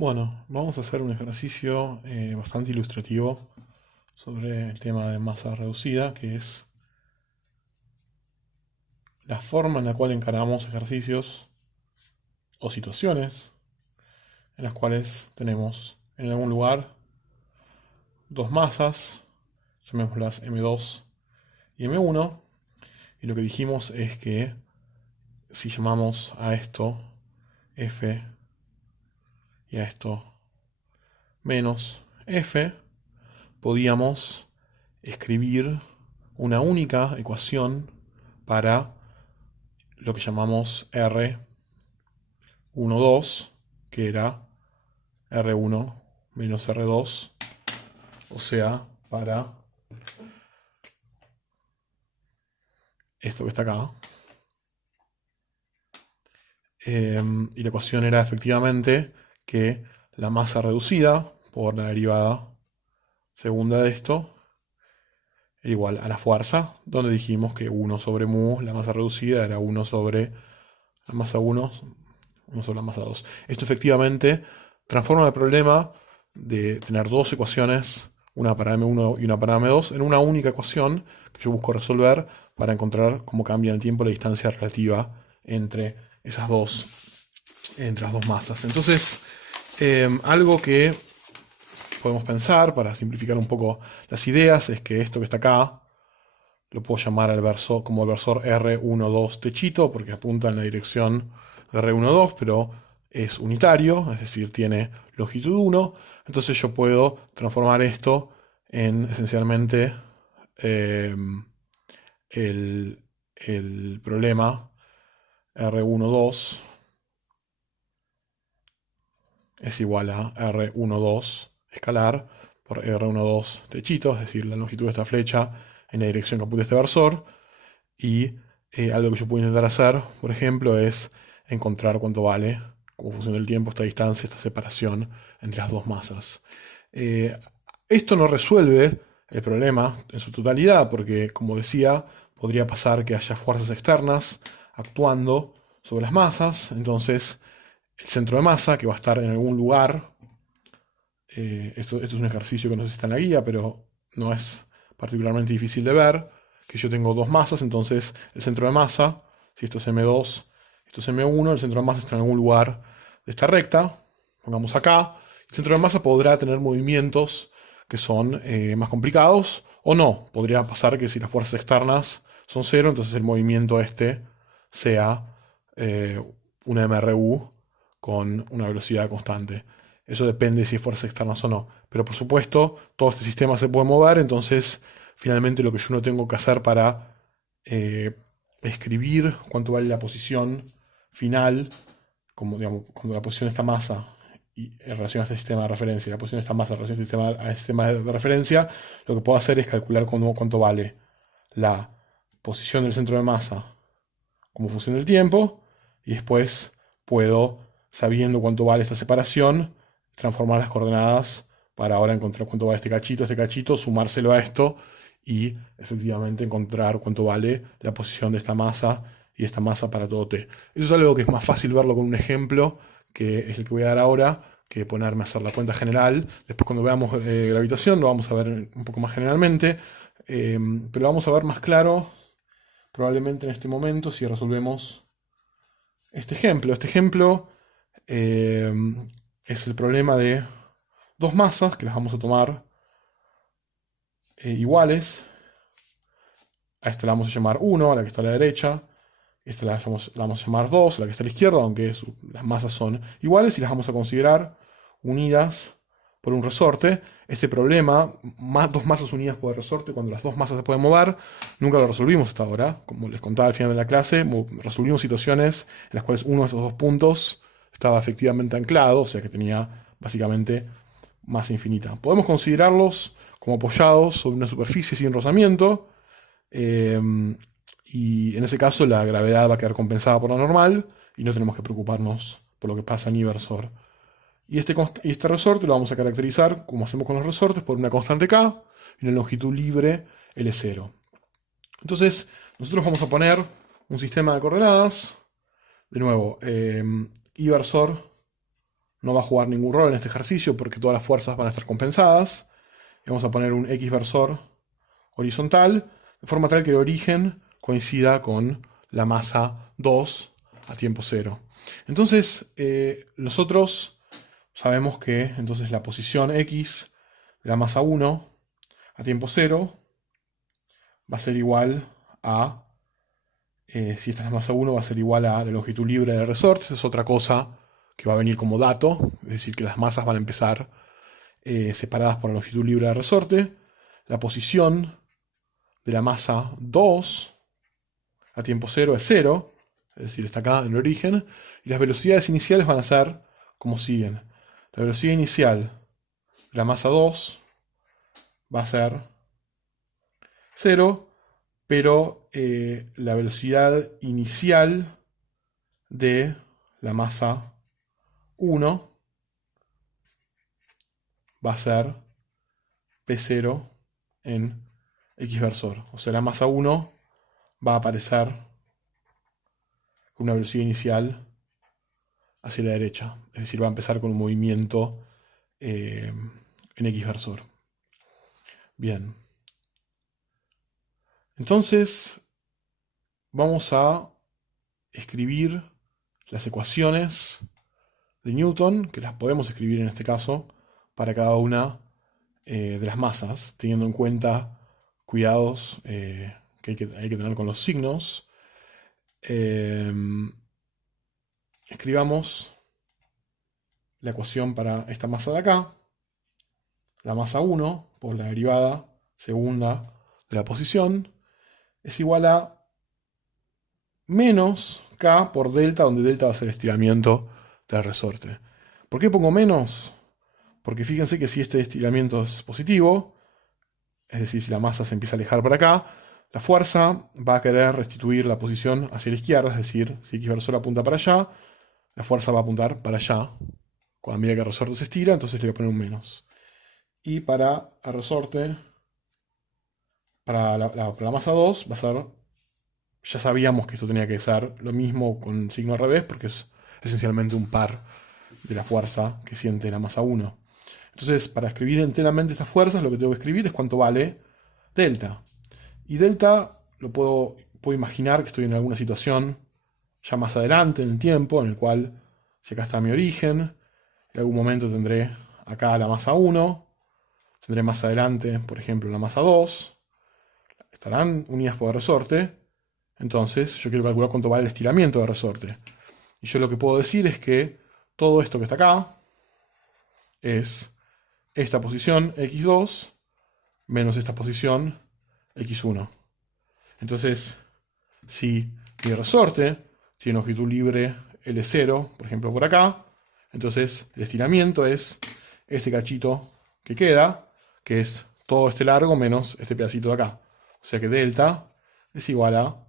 Bueno, vamos a hacer un ejercicio bastante ilustrativo sobre el tema de masa reducida, que es la forma en la cual encaramos ejercicios o situaciones en las cuales tenemos en algún lugar dos masas, llamémoslas M2 y M1, y lo que dijimos es que si llamamos a esto F y a esto menos F, podíamos escribir una única ecuación para lo que llamamos R12, que era R1 menos R2, o sea, para esto que está acá. Y la ecuación era efectivamente que la masa reducida por la derivada segunda de esto era igual a la fuerza, donde dijimos que 1 sobre mu, la masa reducida, era 1 sobre la masa 1, 1 sobre la masa 2. Esto efectivamente transforma el problema de tener dos ecuaciones, una para M1 y una para M2, en una única ecuación que yo busco resolver para encontrar cómo cambia en el tiempo la distancia relativa entre esas dos, entre las dos masas. Entonces, algo que podemos pensar para simplificar un poco las ideas es que esto que está acá lo puedo llamar al verso, como el versor R12 techito, porque apunta en la dirección R12, pero es unitario, es decir, tiene longitud 1. Entonces yo puedo transformar esto en esencialmente eh, el problema R12 es igual a R12 escalar por R12 techito, es decir, la longitud de esta flecha en la dirección que apunta este versor. Y algo que yo puedo intentar hacer, por ejemplo, es encontrar cuánto vale, como función del tiempo, esta distancia, esta separación entre las dos masas. Eh, Esto no resuelve el problema en su totalidad, porque, como decía, podría pasar que haya fuerzas externas actuando sobre las masas. Entonces, el centro de masa, que va a estar en algún lugar, esto es un ejercicio que no sé si está en la guía, pero no es particularmente difícil de ver, que yo tengo dos masas, entonces el centro de masa, si esto es M2, esto es M1, el centro de masa está en algún lugar de esta recta, pongamos acá, el centro de masa podrá tener movimientos que son más complicados, o no, podría pasar que si las fuerzas externas son cero, entonces el movimiento este sea una MRU con una velocidad constante. Eso depende si hay fuerzas externas o no. Pero por supuesto, todo este sistema se puede mover, entonces finalmente lo que yo no tengo que hacer para eh, escribir cuánto vale la posición final, como digamos, cuando la posición de esta masa y en relación a este sistema de referencia, la posición de esta masa en relación a este sistema de referencia, lo que puedo hacer es calcular cuánto vale la posición del centro de masa como función del tiempo, y después puedo, sabiendo cuánto vale esta separación, transformar las coordenadas para ahora encontrar cuánto vale este cachito, sumárselo a esto y efectivamente encontrar cuánto vale la posición de esta masa y esta masa para todo t. Eso es algo que es más fácil verlo con un ejemplo, que es el que voy a dar ahora, que ponerme a hacer la cuenta general. Después cuando veamos gravitación lo vamos a ver un poco más generalmente, pero lo vamos a ver más claro probablemente en este momento si resolvemos este ejemplo. Este ejemplo eh, es el problema de dos masas que las vamos a tomar iguales. A esta la vamos a llamar 1, a la que está a la derecha. Esta la vamos a llamar 2, a la que está a la izquierda, aunque las masas son iguales y las vamos a considerar unidas por un resorte. Este problema, dos masas unidas por el resorte, cuando las dos masas se pueden mover, nunca lo resolvimos hasta ahora. Como les contaba al final de la clase, resolvimos situaciones en las cuales uno de estos dos puntos estaba efectivamente anclado, o sea que tenía básicamente masa infinita. Podemos considerarlos como apoyados sobre una superficie sin rozamiento, eh, y en ese caso la gravedad va a quedar compensada por la normal y no tenemos que preocuparnos por lo que pasa en inversor. Y este resorte lo vamos a caracterizar, como hacemos con los resortes, por una constante K y una longitud libre L0. Entonces, nosotros vamos a poner un sistema de coordenadas. De nuevo, I versor no va a jugar ningún rol en este ejercicio porque todas las fuerzas van a estar compensadas. Y vamos a poner un X versor horizontal, de forma tal que el origen coincida con la masa 2 a tiempo 0. Entonces, nosotros sabemos que entonces la posición X de la masa 1 a tiempo 0 va a ser igual a, si esta es la masa 1, va a ser igual a la longitud libre del resorte. Esa es otra cosa que va a venir como dato, es decir, que las masas van a empezar separadas por la longitud libre del resorte. La posición de la masa 2 a tiempo 0 es 0, es decir, está acá en el origen, y las velocidades iniciales van a ser como siguen. La velocidad inicial de la masa 2 va a ser 0, pero la velocidad inicial de la masa 1 va a ser P0 en X versor. O sea, la masa 1 va a aparecer con una velocidad inicial hacia la derecha. Es decir, va a empezar con un movimiento en X versor. Bien. Entonces, vamos a escribir las ecuaciones de Newton, que las podemos escribir en este caso, para cada una de las masas, teniendo en cuenta cuidados que hay que tener con los signos. Escribamos la ecuación para esta masa de acá. La masa 1 por la derivada segunda de la posición es igual a menos K por delta, donde delta va a ser el estiramiento del resorte. ¿Por qué pongo menos? Porque fíjense que si este estiramiento es positivo, es decir, si la masa se empieza a alejar para acá, la fuerza va a querer restituir la posición hacia la izquierda, es decir, si X versor apunta para allá, la fuerza va a apuntar para allá. Cuando mira que el resorte se estira, entonces le voy a poner un menos. Y para el resorte, para la masa 2, va a ser, ya sabíamos que esto tenía que ser lo mismo con signo al revés, porque es esencialmente un par de la fuerza que siente la masa 1. Entonces, para escribir enteramente estas fuerzas, lo que tengo que escribir es cuánto vale delta. Y delta lo puedo imaginar que estoy en alguna situación ya más adelante en el tiempo, en el cual, si acá está mi origen, en algún momento tendré acá la masa 1, tendré más adelante, por ejemplo, la masa 2, estarán unidas por el resorte. Entonces, yo quiero calcular cuánto vale el estiramiento del resorte. Y yo lo que puedo decir es que todo esto que está acá es esta posición x2 menos esta posición x1. Entonces, si mi resorte tiene longitud libre L0, por ejemplo por acá, entonces el estiramiento es este cachito que queda, que es todo este largo menos este pedacito de acá. O sea que delta es igual a,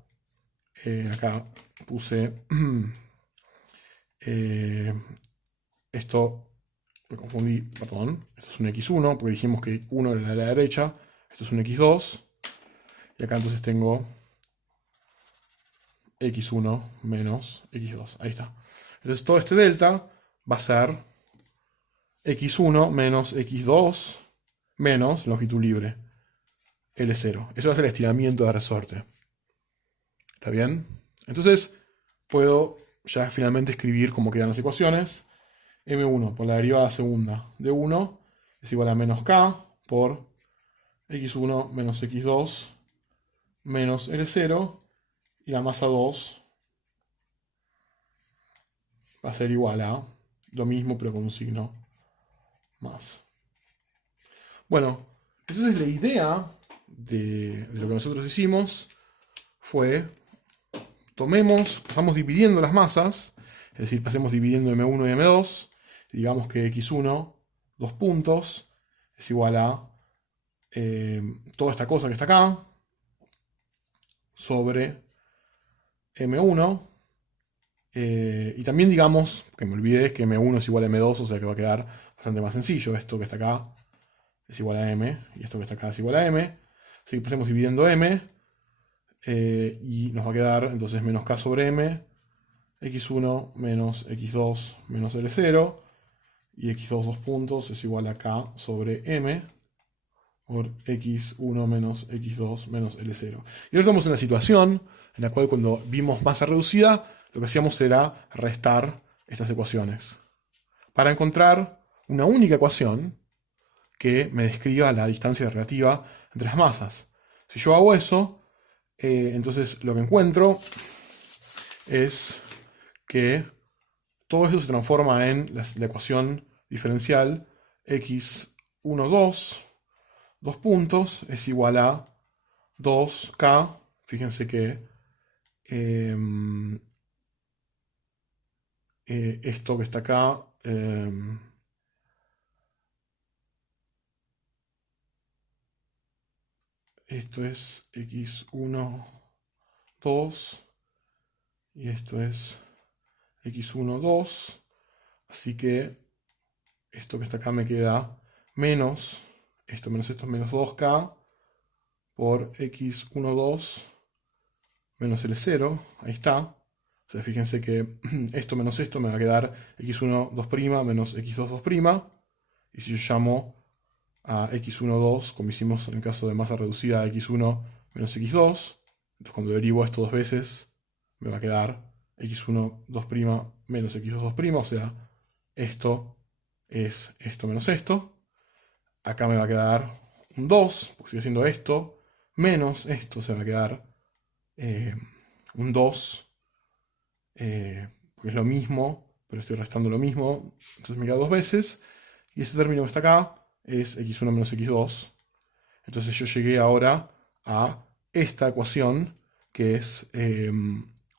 acá puse esto, me confundí, perdón, esto es un x1, porque dijimos que 1 era la derecha, esto es un x2, y acá entonces tengo x1 menos x2, ahí está. Entonces todo este delta va a ser x1 menos x2 menos longitud libre, L0. Eso va a ser el estiramiento de resorte. ¿Está bien? Entonces puedo ya finalmente escribir cómo quedan las ecuaciones. M1 por la derivada segunda de 1 es igual a menos K por x1 menos x2 menos L0, y la masa 2 va a ser igual a lo mismo pero con un signo más. Bueno, entonces la idea de lo que nosotros hicimos fue, pasamos dividiendo las masas, es decir, pasemos dividiendo M1 y M2, y digamos que x1, 2 puntos, es igual a toda esta cosa que está acá, sobre M1, y también digamos, que me olvidé, que M1 es igual a M2, o sea que va a quedar bastante más sencillo. Esto que está acá es igual a M, y esto que está acá es igual a M. Así que pasemos dividiendo M, y nos va a quedar entonces menos K sobre M, x1 menos x2 menos L0, y x2 dos puntos es igual a k sobre m por x1 menos x2 menos L0. Y ahora estamos en una situación en la cual cuando vimos masa reducida, lo que hacíamos era restar estas ecuaciones para encontrar una única ecuación que me describa la distancia relativa entre las masas. Si yo hago eso, entonces lo que encuentro es que todo esto se transforma en la ecuación diferencial x1, 2, dos puntos, es igual a 2k. Fíjense que esto que está acá, esto es x1, 2, y esto es x1, 2. Así que esto que está acá me queda menos esto menos 2k por x1, 2 menos L0. Ahí está. O sea, fíjense que esto menos esto me va a quedar x1, 2' menos x2, 2'. Y si yo llamo a x1, 2, como hicimos en el caso de masa reducida, a x1 menos x2, entonces cuando derivo esto dos veces, me va a quedar x1, 2' menos x2, 2'. O sea, esto es esto menos esto. Acá me va a quedar un 2, porque estoy haciendo esto, menos esto, se va a quedar un 2, porque es lo mismo, pero estoy restando lo mismo, entonces me queda dos veces. Y este término que está acá es x1 menos x2. Entonces yo llegué ahora a esta ecuación, que es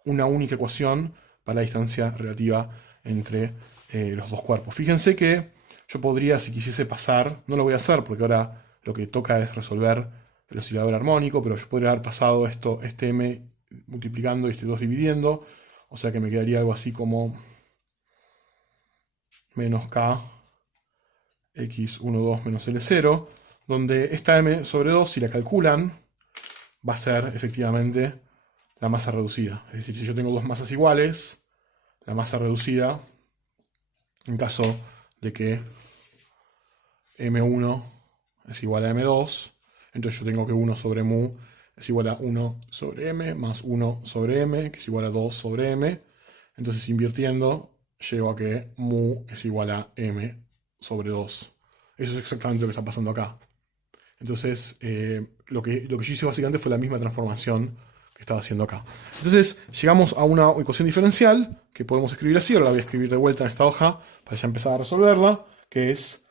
una única ecuación para la distancia relativa entre los dos cuerpos. Fíjense que yo podría, si quisiese pasar, no lo voy a hacer porque ahora lo que toca es resolver el oscilador armónico, pero yo podría haber pasado esto, este m multiplicando y este 2 dividiendo, o sea que me quedaría algo así como menos k x1, 2 menos L0, donde esta m sobre 2, si la calculan, va a ser efectivamente la masa reducida. Es decir, si yo tengo dos masas iguales, la masa reducida, en caso de que m1 es igual a m2, entonces yo tengo que 1 sobre mu es igual a 1 sobre m más 1 sobre m, que es igual a 2 sobre m. Entonces invirtiendo, llego a que mu es igual a m sobre 2. Eso es exactamente lo que está pasando acá. Entonces, lo que yo hice básicamente fue la misma transformación que estaba haciendo acá. Entonces, llegamos a una ecuación diferencial que podemos escribir así. Ahora la voy a escribir de vuelta en esta hoja para ya empezar a resolverla, que es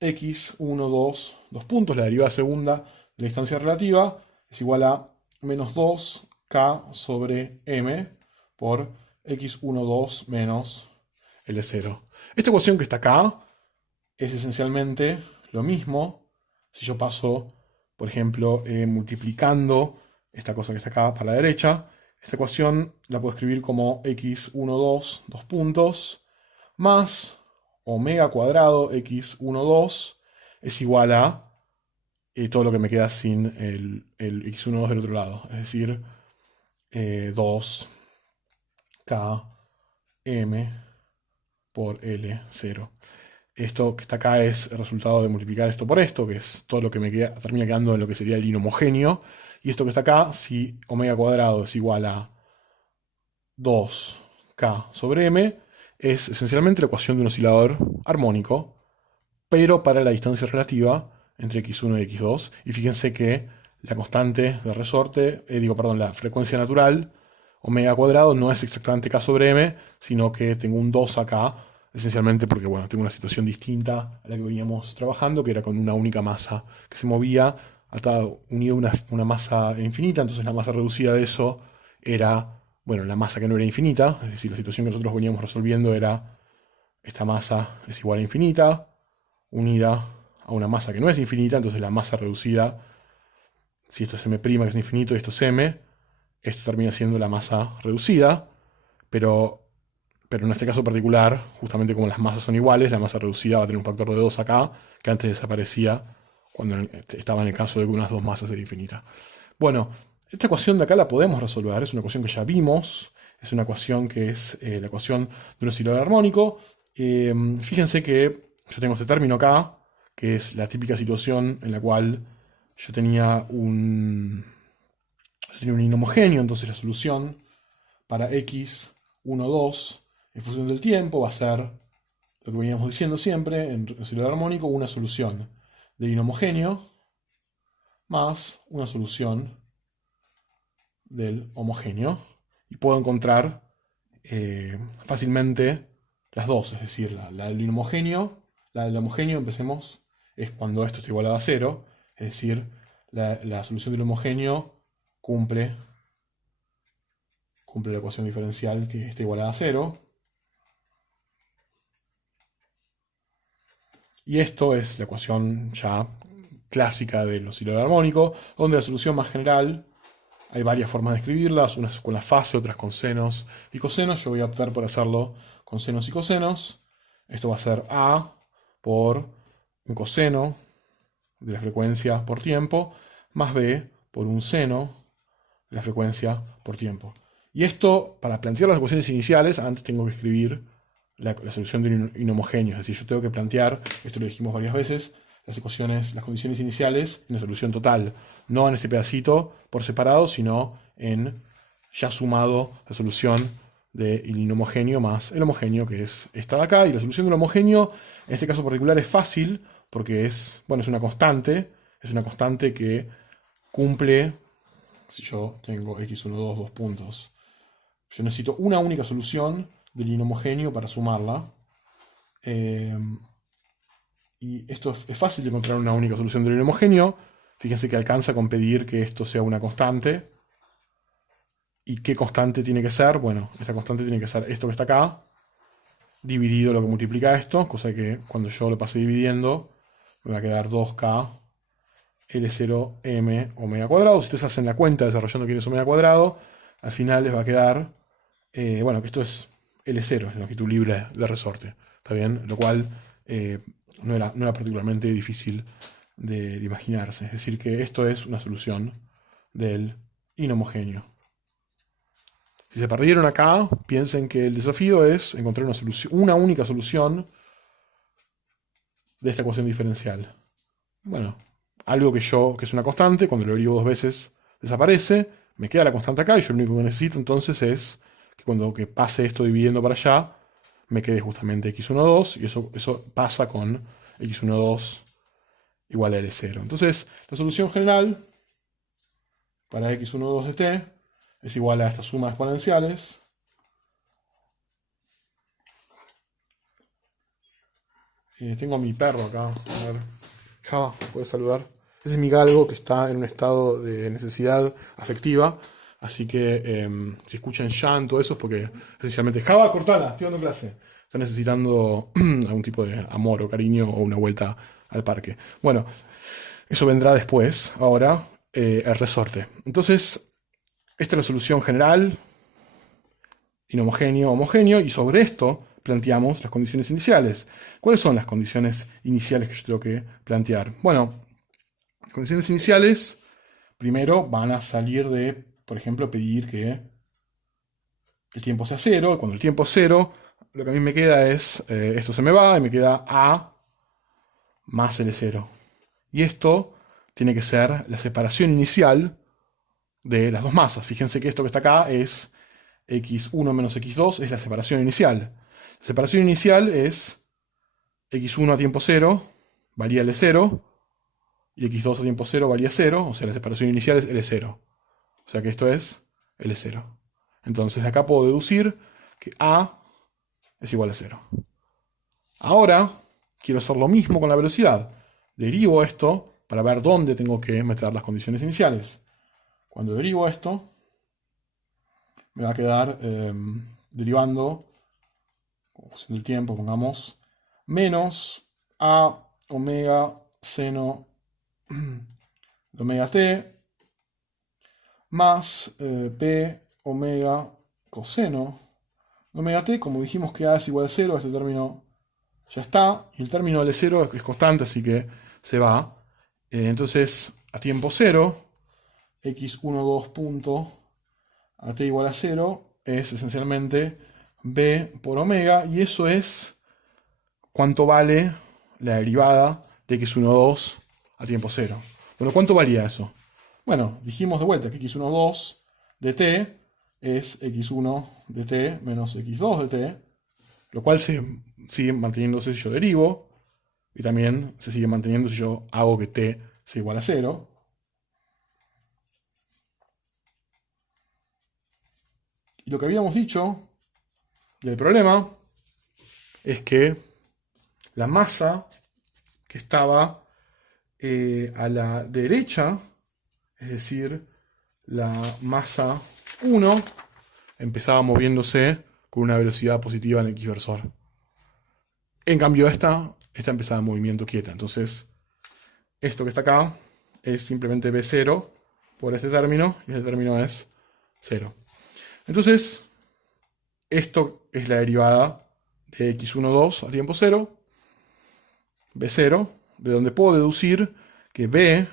x1, 2, dos puntos, la derivada segunda de la distancia relativa, es igual a menos 2k sobre m por x1, 2 menos L0. Esta ecuación que está acá es esencialmente lo mismo si yo paso, por ejemplo, multiplicando esta cosa que está acá para la derecha. Esta ecuación la puedo escribir como x1, 2, dos puntos, más omega cuadrado x1, 2 es igual a todo lo que me queda sin el x1, 2 del otro lado. Es decir, 2k m por L0. Esto que está acá es el resultado de multiplicar esto por esto, que es todo lo que me queda, termina quedando en lo que sería el inhomogéneo. Y esto que está acá, si omega cuadrado es igual a 2k sobre m, es esencialmente la ecuación de un oscilador armónico, pero para la distancia relativa entre x1 y x2. Y fíjense que la constante de resorte, la frecuencia natural, omega cuadrado, no es exactamente k sobre m, sino que tengo un 2 acá, esencialmente porque, bueno, tengo una situación distinta a la que veníamos trabajando, que era con una única masa que se movía, unido a una masa infinita. Entonces la masa reducida de eso era, bueno, la masa que no era infinita, es decir, la situación que nosotros veníamos resolviendo era esta masa es igual a infinita, unida a una masa que no es infinita. Entonces la masa reducida, si esto es m', que es infinito, y esto es m, esto termina siendo la masa reducida, pero en este caso particular, justamente como las masas son iguales, la masa reducida va a tener un factor de 2 acá, que antes desaparecía cuando estaba en el caso de que unas dos masas era infinita. Bueno, esta ecuación de acá la podemos resolver, es una ecuación que ya vimos, es una ecuación que es la ecuación de un oscilador armónico. Fíjense que yo tengo este término acá, que es la típica situación en la cual yo tenía un inhomogéneo, entonces la solución para x1, 2 en función del tiempo va a ser lo que veníamos diciendo siempre en oscilador armónico, una solución del inhomogéneo más una solución del homogéneo. Y puedo encontrar fácilmente las dos, es decir, la del inhomogéneo, la del homogéneo, empecemos, es cuando esto está igualado a cero, es decir, la solución del homogéneo cumple la ecuación diferencial que está igualada a cero. Y esto es la ecuación ya clásica del oscilador armónico, donde la solución más general, hay varias formas de escribirlas, unas con la fase, otras con senos y cosenos. Yo voy a optar por hacerlo con senos y cosenos. Esto va a ser A por un coseno de la frecuencia por tiempo, más B por un seno de la frecuencia por tiempo. Y esto, para plantear las ecuaciones iniciales, antes tengo que escribir la solución de un inhomogéneo. Es decir, yo tengo que plantear, esto lo dijimos varias veces, las condiciones iniciales en la solución total. No en este pedacito por separado, sino en ya sumado la solución del inhomogéneo más el homogéneo, que es esta de acá. Y la solución del homogéneo, en este caso particular, es fácil, porque es una constante. Es una constante que cumple, si yo tengo x1, 2, dos puntos. Yo necesito una única solución del inhomogéneo para sumarla. Y esto es fácil de encontrar una única solución del inhomogéneo. Fíjense que alcanza con pedir que esto sea una constante. ¿Y qué constante tiene que ser? Bueno, esta constante tiene que ser esto que está acá, dividido lo que multiplica esto, cosa que cuando yo lo pase dividiendo, me va a quedar 2k L0m omega cuadrado. Si ustedes hacen la cuenta desarrollando quién es omega cuadrado, al final les va a quedar, que esto es L0, es longitud libre de resorte. ¿Está bien? Lo cual no era particularmente difícil de imaginarse. Es decir, que esto es una solución del inhomogéneo. Si se perdieron acá, piensen que el desafío es encontrar una única solución de esta ecuación diferencial. Bueno, algo que es una constante, cuando lo derivo dos veces desaparece, me queda la constante acá y yo lo único que necesito entonces es que cuando pase esto dividiendo para allá, me quede justamente x1, 2 y eso pasa con x1, 2 igual a L0. Entonces, la solución general para x1, 2 de t es igual a esta suma de exponenciales. Tengo a mi perro acá. A ver. Java, ¿puedes saludar? Ese es mi galgo que está en un estado de necesidad afectiva. Así que si escuchan llanto, eso es porque esencialmente, Java, cortala, estoy dando clase. Está necesitando algún tipo de amor o cariño o una vuelta al parque. Bueno, eso vendrá después. Ahora, el resorte. Entonces, esta es la solución general, inhomogéneo, homogéneo, y sobre esto planteamos las condiciones iniciales. ¿Cuáles son las condiciones iniciales que yo tengo que plantear? Bueno, las condiciones iniciales, primero van a salir de, por ejemplo, pedir que el tiempo sea cero. Cuando el tiempo es cero, lo que a mí me queda es, esto se me va y me queda A más L0. Y esto tiene que ser la separación inicial de las dos masas. Fíjense que esto que está acá es x1 menos x2, es la separación inicial. La separación inicial es x1 a tiempo 0 valía L0 y x2 a tiempo 0 valía 0, o sea, la separación inicial es L0. O sea que esto es L0. Entonces de acá puedo deducir que A es igual a 0. Ahora quiero hacer lo mismo con la velocidad. Derivo esto para ver dónde tengo que meter las condiciones iniciales. Cuando derivo esto, me va a quedar derivando, en el tiempo, pongamos, menos A omega seno de omega t más P omega coseno de omega t. Como dijimos que A es igual a 0, este término ya está. Y el término L0 es constante, así que se va. Entonces, a tiempo 0, x1, 2 punto a t igual a 0 es esencialmente b por omega, y eso es cuánto vale la derivada de x12 a tiempo cero. Bueno, ¿cuánto valía eso? Bueno, dijimos de vuelta que x12 de t es x1 de t menos x2 de t, lo cual se sigue manteniéndose si yo derivo, y también se sigue manteniendo si yo hago que t sea igual a 0. Y lo que habíamos dicho del problema es que la masa que estaba a la derecha, es decir, la masa 1, empezaba moviéndose con una velocidad positiva en x versor. En cambio esta empezaba en movimiento quieta. Entonces, esto que está acá es simplemente b0 por este término, y este término es 0. Entonces, esto es la derivada de x12 a tiempo 0, b0, de donde puedo deducir que b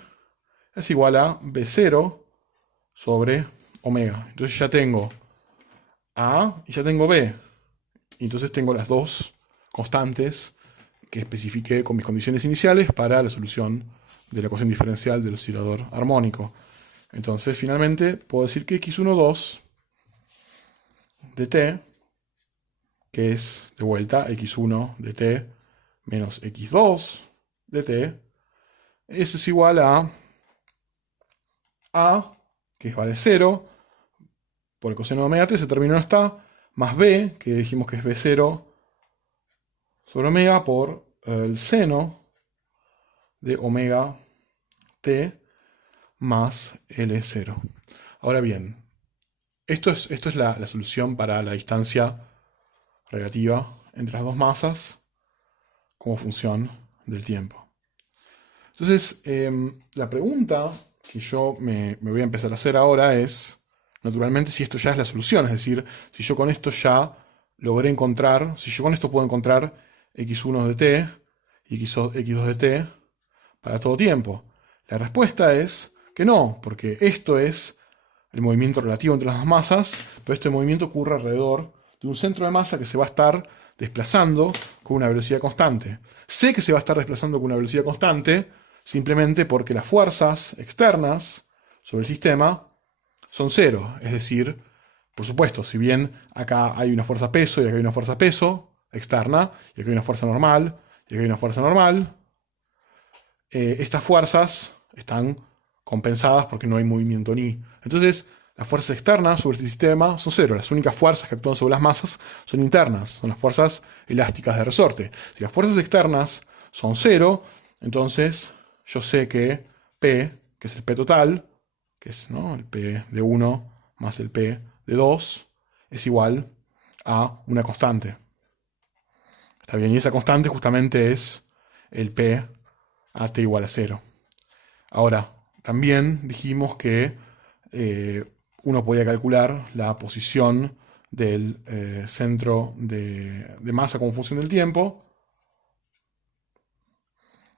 es igual a b0 sobre omega. Entonces ya tengo a y ya tengo b. Y entonces tengo las dos constantes que especifiqué con mis condiciones iniciales para la solución de la ecuación diferencial del oscilador armónico. Entonces finalmente puedo decir que x12 de t, que es de vuelta x1 de t menos x2 de t, eso es igual a, que vale 0, por el coseno de omega t, ese término no está, más b, que dijimos que es b0 sobre omega por el seno de omega t más L0. Ahora bien, esto es la solución para la distancia relativa entre las dos masas como función del tiempo. Entonces, la pregunta que yo me voy a empezar a hacer ahora es, naturalmente, si esto ya es la solución, es decir, si yo con esto ya logré encontrar, si yo con esto puedo encontrar x1 de t y x2 de t para todo tiempo. La respuesta es que no, porque esto es el movimiento relativo entre las dos masas, pero este movimiento ocurre alrededor de un centro de masa que se va a estar desplazando con una velocidad constante. Sé que se va a estar desplazando con una velocidad constante simplemente porque las fuerzas externas sobre el sistema son cero. Es decir, por supuesto, si bien acá hay una fuerza peso y acá hay una fuerza peso externa, y acá hay una fuerza normal, y acá hay una fuerza normal, estas fuerzas están compensadas porque no hay movimiento ni. Entonces, las fuerzas externas sobre este sistema son cero. Las únicas fuerzas que actúan sobre las masas son internas, son las fuerzas elásticas de resorte. Si las fuerzas externas son cero, entonces yo sé que P, que es el P total, que es, ¿no?, el P de 1 más el P de 2, es igual a una constante. ¿Está bien? Y esa constante justamente es el P a t igual a 0. Ahora, también dijimos que uno podía calcular la posición del centro de masa como función del tiempo,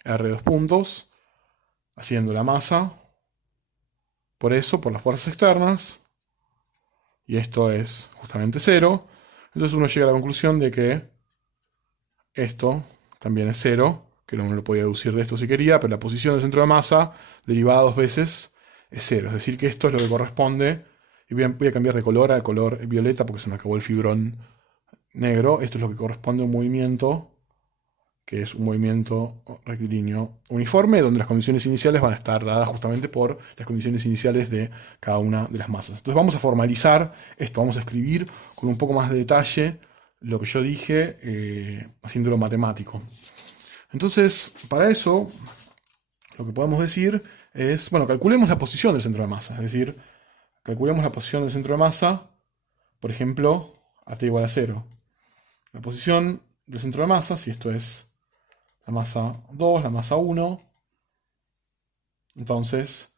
R2 puntos, haciendo la masa, por eso, por las fuerzas externas, y esto es justamente 0. Entonces uno llega a la conclusión de que esto también es 0, que uno lo podía deducir de esto si quería, pero la posición del centro de masa derivada dos veces es 0. Es decir, que esto es lo que corresponde, y voy a cambiar de color al color violeta porque se me acabó el fibrón negro. Esto es lo que corresponde a un movimiento, que es un movimiento rectilíneo uniforme, donde las condiciones iniciales van a estar dadas justamente por las condiciones iniciales de cada una de las masas. Entonces vamos a formalizar esto, vamos a escribir con un poco más de detalle lo que yo dije, haciéndolo matemático. Entonces, para eso, lo que podemos decir es, bueno, calculemos la posición del centro de masa, es decir, calculemos la posición del centro de masa, por ejemplo, a t igual a 0. La posición del centro de masa, si esto es la masa 2, la masa 1, entonces,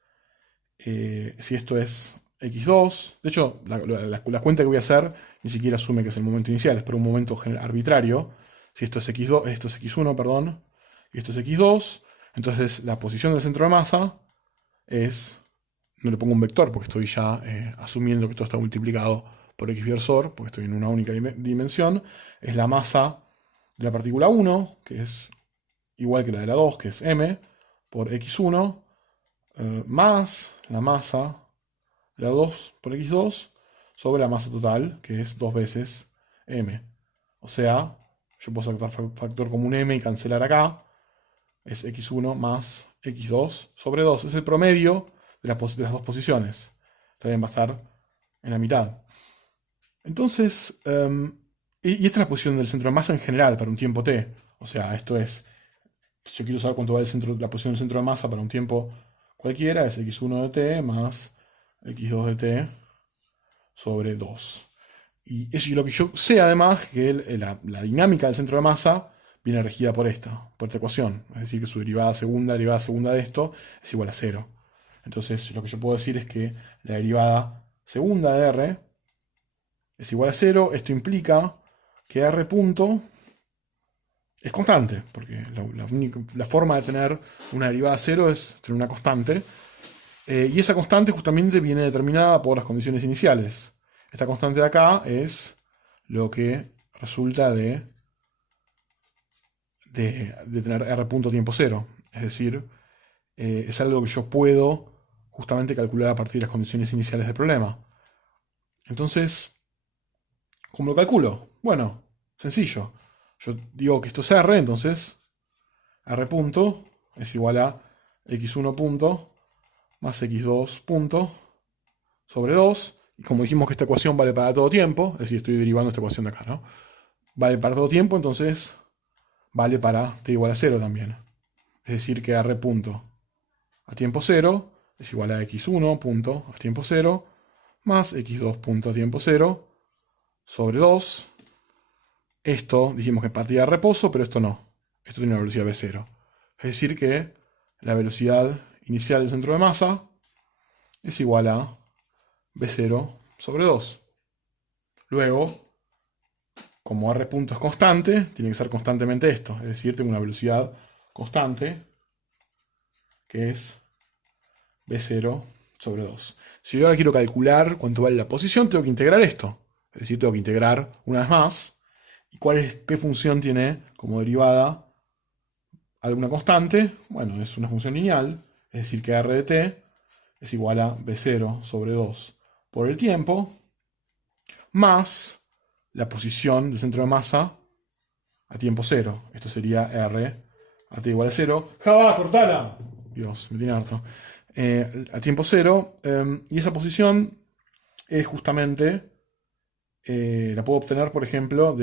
si esto es x2, de hecho, la cuenta que voy a hacer ni siquiera asume que es el momento inicial, es por un momento arbitrario. Si esto es x2, esto es x1, perdón, y esto es x2, entonces la posición del centro de masa es, no le pongo un vector porque estoy ya asumiendo que todo está multiplicado por x versor, porque estoy en una única dimensión, es la masa de la partícula 1, que es igual que la de la 2, que es m, por x1, más la masa de la 2 por x2 sobre la masa total, que es 2 veces m. O sea, yo puedo sacar factor común m y cancelar acá. Es x1 más x2 sobre 2. Es el promedio de las dos posiciones. También va a estar en la mitad. Entonces, y esta es la posición del centro de masa en general para un tiempo t. O sea, esto es, si yo quiero saber cuánto va la posición del centro de masa para un tiempo cualquiera, es x1 de t más x2 de t sobre 2. Y eso, lo que yo sé además, que la dinámica del centro de masa viene regida por esta ecuación. Es decir, que su derivada segunda de esto es igual a 0. Entonces, lo que yo puedo decir es que la derivada segunda de r es igual a 0. Esto implica que r punto es constante, porque la forma de tener una derivada 0 es tener una constante. Y esa constante justamente viene determinada por las condiciones iniciales. Esta constante de acá es lo que resulta de tener r punto tiempo 0. Es decir, es algo que yo puedo justamente calcular a partir de las condiciones iniciales del problema. Entonces, ¿cómo lo calculo? Bueno, sencillo. Yo digo que esto es r, entonces r punto es igual a x1 punto más x2 punto sobre 2. Y como dijimos que esta ecuación vale para todo tiempo, es decir, estoy derivando esta ecuación de acá, ¿no? Vale para todo tiempo, entonces vale para t igual a 0 también. Es decir, que r punto a tiempo 0 es igual a x1 punto a tiempo 0 más x2 punto a tiempo 0 sobre 2. Esto dijimos que partía de reposo, pero esto no. Esto tiene una velocidad v0. Es decir, que la velocidad inicial del centro de masa es igual a v0 sobre 2. Luego, como r punto es constante, tiene que ser constantemente esto. Es decir, tengo una velocidad constante que es v0 sobre 2. Si yo ahora quiero calcular cuánto vale la posición, tengo que integrar esto. Es decir, tengo que integrar una vez más. ¿Y qué función tiene como derivada alguna constante? Bueno, es una función lineal. Es decir, que r de t es igual a v0 sobre 2 por el tiempo, más la posición del centro de masa a tiempo 0. Esto sería r a t igual a 0. ¡Java, cortala! Dios, me tiene harto. A tiempo 0. Y esa posición es justamente, la puedo obtener, por ejemplo,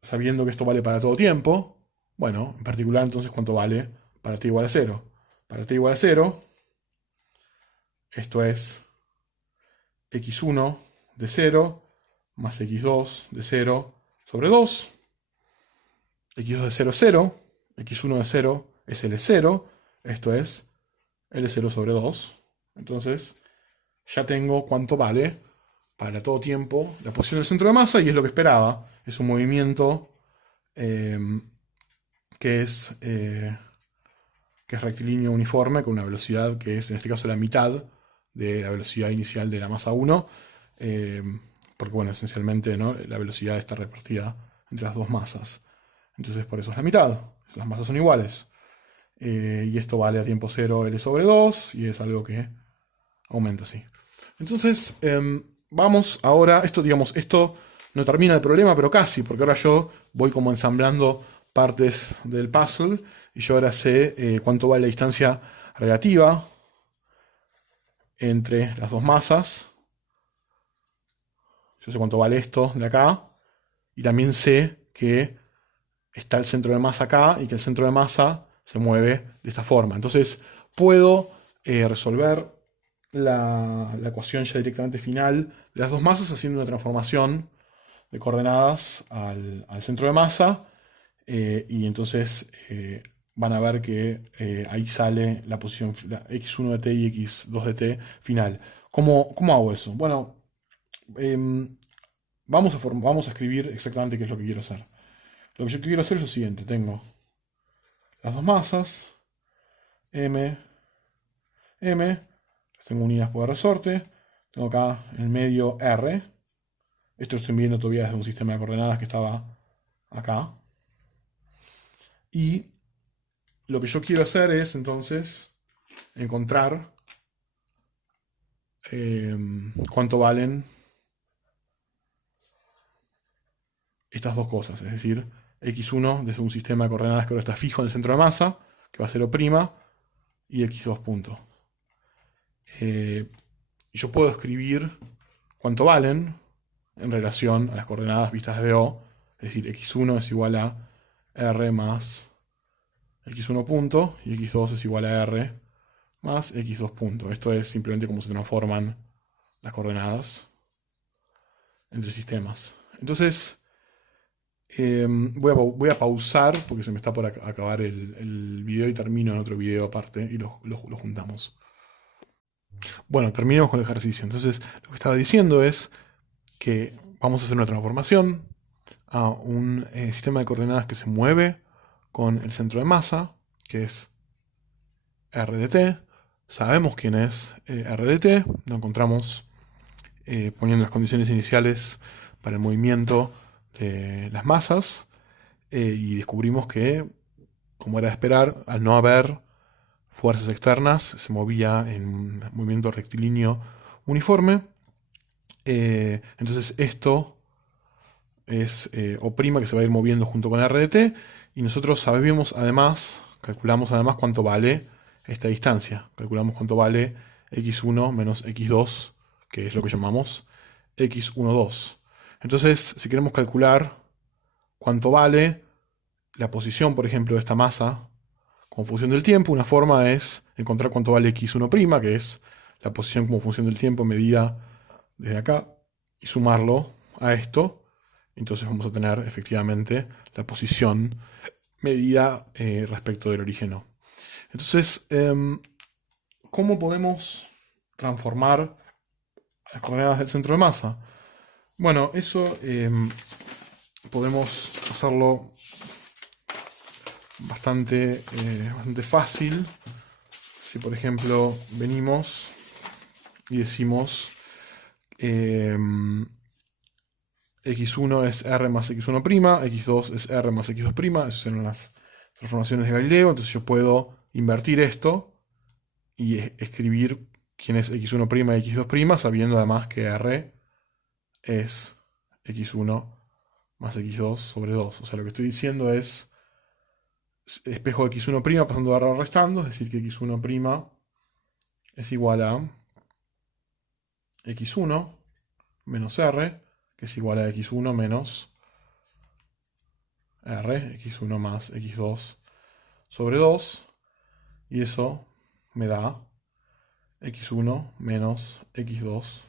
sabiendo que esto vale para todo tiempo. Bueno, en particular, entonces, ¿cuánto vale para t igual a 0? Para t igual a 0, esto es x1 de 0 más x2 de 0 sobre 2. x2 de 0 es 0, x1 de 0 es L0, esto es L0 sobre 2. Entonces, ya tengo cuánto vale para todo tiempo la posición del centro de masa, y es lo que esperaba. Es un movimiento que es rectilíneo uniforme, con una velocidad que es, en este caso, la mitad de la velocidad inicial de la masa 1, porque, bueno, esencialmente, ¿no?, la velocidad está repartida entre las dos masas. Entonces, por eso es la mitad. Las masas son iguales. Y esto vale a tiempo 0 L sobre 2, y es algo que aumenta así. Entonces, vamos ahora, esto no termina el problema, pero casi, porque ahora yo voy como ensamblando partes del puzzle, y yo ahora sé cuánto vale la distancia relativa entre las dos masas. Yo sé cuánto vale esto de acá, y también sé que está el centro de masa acá, y que el centro de masa se mueve de esta forma. Entonces puedo resolver la ecuación ya directamente final de las dos masas haciendo una transformación de coordenadas al centro de masa, y entonces van a ver que ahí sale la posición x1 de t y x2 de t final. ¿Cómo hago eso? Bueno, vamos a escribir exactamente qué es lo que quiero hacer. Lo que yo quiero hacer es lo siguiente: tengo las dos masas, m, m, tengo unidas por resorte, tengo acá en el medio r. Esto lo estoy viendo todavía desde un sistema de coordenadas que estaba acá. Y lo que yo quiero hacer es entonces encontrar cuánto valen estas dos cosas, es decir, x1 desde un sistema de coordenadas que ahora está fijo en el centro de masa, que va a ser O', y x2 punto. Yo puedo escribir cuánto valen en relación a las coordenadas vistas de O, es decir, x1 es igual a r más x1 punto y x2 es igual a r más x2 punto. Esto es simplemente cómo se transforman las coordenadas entre sistemas. Entonces, voy a pausar porque se me está por acabar el video y termino en otro video aparte y lo juntamos. Bueno, terminamos con el ejercicio. Entonces, lo que estaba diciendo es que vamos a hacer una transformación a un sistema de coordenadas que se mueve con el centro de masa, que es r de t. Sabemos quién es r de t, lo encontramos poniendo las condiciones iniciales para el movimiento de las masas y descubrimos que, como era de esperar, al no haber fuerzas externas, se movía en un movimiento rectilíneo uniforme. Entonces esto es O' que se va a ir moviendo junto con r de t, y nosotros sabemos además, calculamos además cuánto vale esta distancia. Calculamos cuánto vale x1 menos x2, que es lo que llamamos x12. Entonces, si queremos calcular cuánto vale la posición, por ejemplo, de esta masa como función del tiempo, una forma es encontrar cuánto vale x1', que es la posición como función del tiempo medida desde acá, y sumarlo a esto. Entonces vamos a tener efectivamente la posición medida respecto del origen O. Entonces, ¿cómo podemos transformar las coordenadas del centro de masa? Bueno, eso podemos hacerlo bastante fácil. Si por ejemplo venimos y decimos x1 es r más x1', x2 es r más x2', esas son las transformaciones de Galileo. Entonces yo puedo invertir esto y escribir quién es x1' y x2', sabiendo además que r es x1 más x2 sobre 2. O sea, lo que estoy diciendo es espejo de x1' pasando de r restando, es decir, que x1' es igual a x1 menos r, que es igual a x1 menos r, x1 más x2 sobre 2, y eso me da x1 menos x2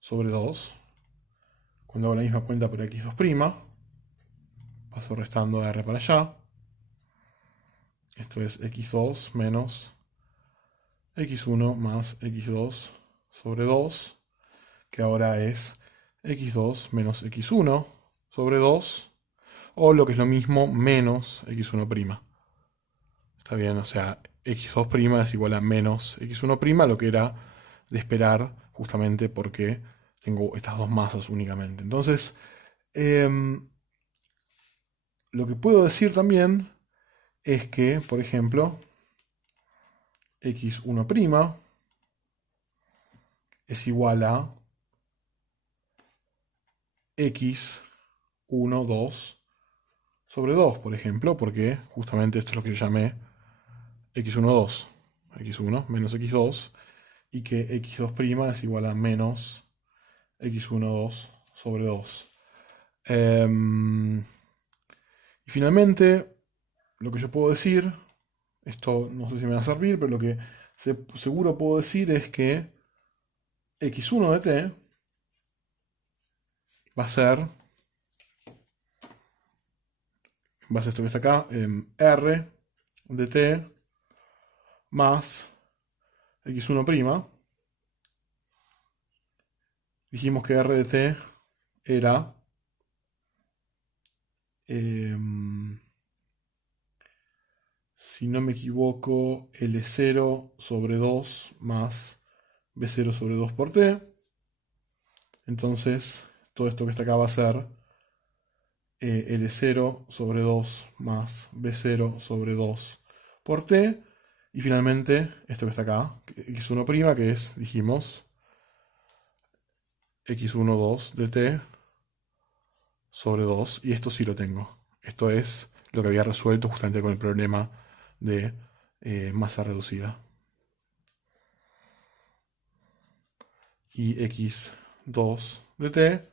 sobre 2. Cuando hago la misma cuenta por x2', paso restando r para allá. Esto es x2 menos x1 más x2 sobre 2, que ahora es x2 menos x1 sobre 2, o lo que es lo mismo, menos x1'. Está bien, o sea, x2' es igual a menos x1', lo que era de esperar justamente porque tengo estas dos masas únicamente. Entonces, lo que puedo decir también es que, por ejemplo, x1' es igual a x12 sobre 2, por ejemplo, porque justamente esto es lo que yo llamé x12, x1 menos x2, y que x2' es igual a menos x12 sobre 2. Y finalmente, lo que yo puedo decir, esto no sé si me va a servir, pero lo que seguro puedo decir es que x1 de t va a ser, en base a esto que está acá, r de t más x1'. Dijimos que r de t era si no me equivoco, L0 sobre 2 más B0 sobre 2 por t. Entonces, todo esto que está acá va a ser L0 sobre 2 más B0 sobre 2 por T. Y finalmente, esto que está acá, x1', que es, dijimos, x12 de T sobre 2. Y esto sí lo tengo. Esto es lo que había resuelto justamente con el problema de masa reducida. Y x2 de T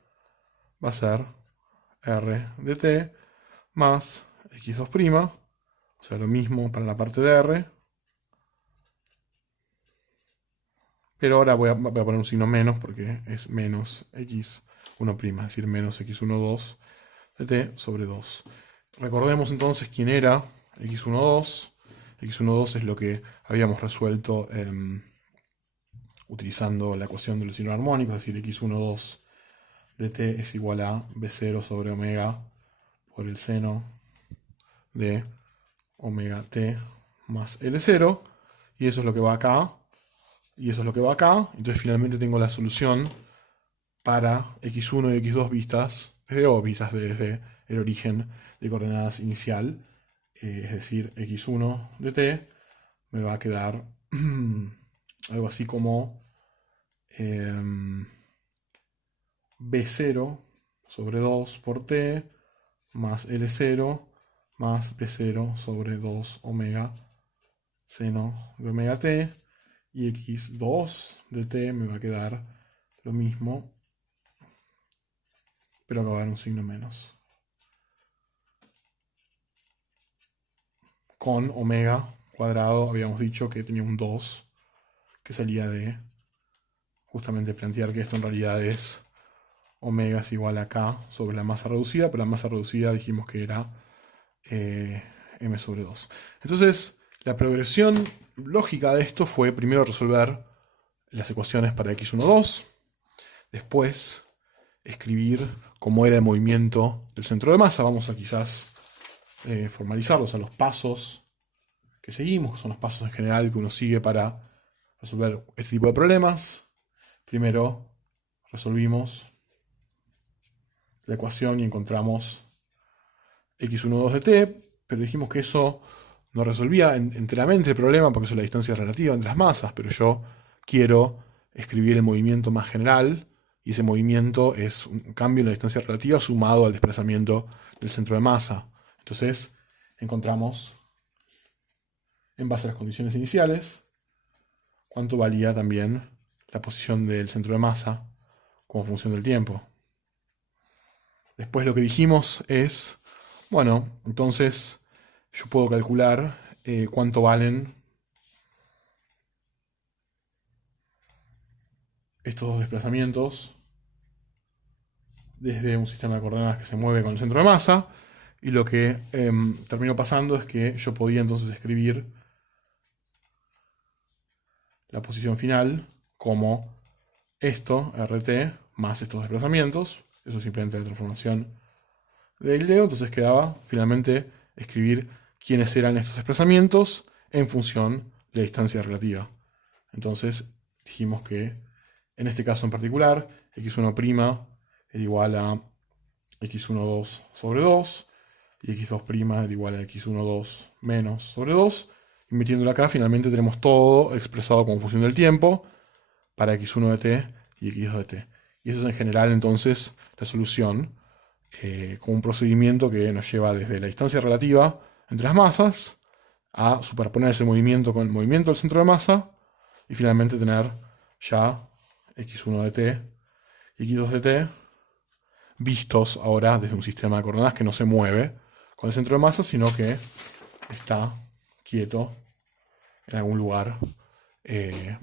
va a ser R de T más x2', o sea, lo mismo para la parte de R, pero ahora voy a poner un signo menos porque es menos x1', es decir, menos x12 de T sobre 2. Recordemos entonces quién era x12. x12 es lo que habíamos resuelto utilizando la ecuación de los signos armónicos, es decir, x12 de T es igual a B0 sobre omega por el seno de omega t más L0, y eso es lo que va acá, y eso es lo que va acá. Entonces finalmente tengo la solución para x1 y x2 vistas desde el origen de coordenadas inicial, es decir, x1 de t me va a quedar algo así como b0 sobre 2 por t más L0 más B0 sobre 2 omega seno de omega t, y x2 de t me va a quedar lo mismo, pero acá va a haber un signo menos. Con omega cuadrado habíamos dicho que tenía un 2, que salía de justamente plantear que esto en realidad es omega es igual a k sobre la masa reducida, pero la masa reducida dijimos que era m sobre 2. Entonces, la progresión lógica de esto fue primero resolver las ecuaciones para x12, después escribir cómo era el movimiento del centro de masa. Vamos a quizás formalizarlos a los pasos que seguimos, son los pasos en general que uno sigue para resolver este tipo de problemas. Primero resolvimos la ecuación y encontramos x12 de t, pero dijimos que eso no resolvía enteramente el problema porque eso es la distancia relativa entre las masas, pero yo quiero escribir el movimiento más general, y ese movimiento es un cambio en la distancia relativa sumado al desplazamiento del centro de masa. Entonces encontramos, en base a las condiciones iniciales, cuánto valía también la posición del centro de masa como función del tiempo. Después lo que dijimos es, bueno, entonces yo puedo calcular cuánto valen estos dos desplazamientos desde un sistema de coordenadas que se mueve con el centro de masa, y lo que terminó pasando es que yo podía entonces escribir la posición final como esto, RT, más estos desplazamientos. Eso es simplemente la transformación de Galileo. Entonces quedaba finalmente escribir quiénes eran estos desplazamientos en función de la distancia relativa. Entonces dijimos que en este caso en particular, x1' era igual a x12 sobre 2, y x2' era igual a x12 menos sobre 2. Y metiéndolo acá, finalmente tenemos todo expresado como función del tiempo para x1 de t y x2 de t. Y eso es en general entonces la solución, con un procedimiento que nos lleva desde la distancia relativa entre las masas a superponer ese movimiento con el movimiento del centro de masa, y finalmente tener ya x1 de t y x2 de t vistos ahora desde un sistema de coordenadas que no se mueve con el centro de masa, sino que está quieto en algún lugar de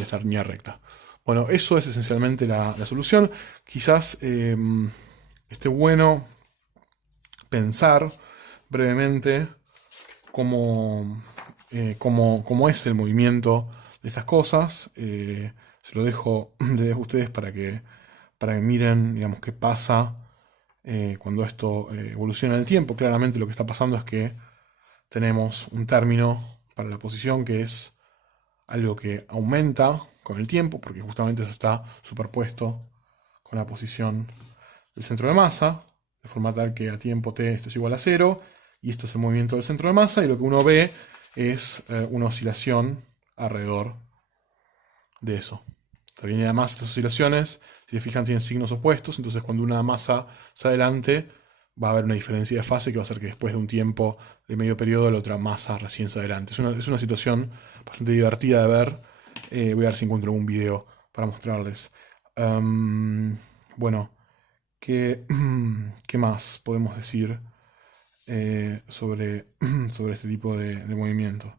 esta línea recta. Bueno, eso es esencialmente la solución. Quizás esté bueno pensar brevemente cómo es el movimiento de estas cosas. Se lo dejo a ustedes para que miren, digamos, qué pasa cuando esto evoluciona en el tiempo. Claramente lo que está pasando es que tenemos un término para la posición que es algo que aumenta con el tiempo, porque justamente eso está superpuesto con la posición del centro de masa, de forma tal que a tiempo t esto es igual a 0, y esto es el movimiento del centro de masa, y lo que uno ve es una oscilación alrededor de eso. También además estas oscilaciones, si se fijan, tienen signos opuestos, entonces cuando una masa se adelante, va a haber una diferencia de fase que va a hacer que después de un tiempo de medio periodo la otra masa recién se adelante. Es una situación bastante divertida de ver. Voy a ver si encuentro un video para mostrarles. Bueno, ¿qué, qué más podemos decir sobre, sobre este tipo de movimiento?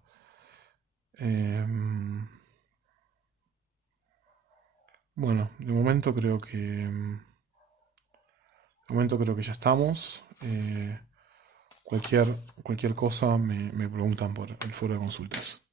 Bueno, de momento creo que ya estamos. Cualquier cosa me preguntan por el foro de consultas.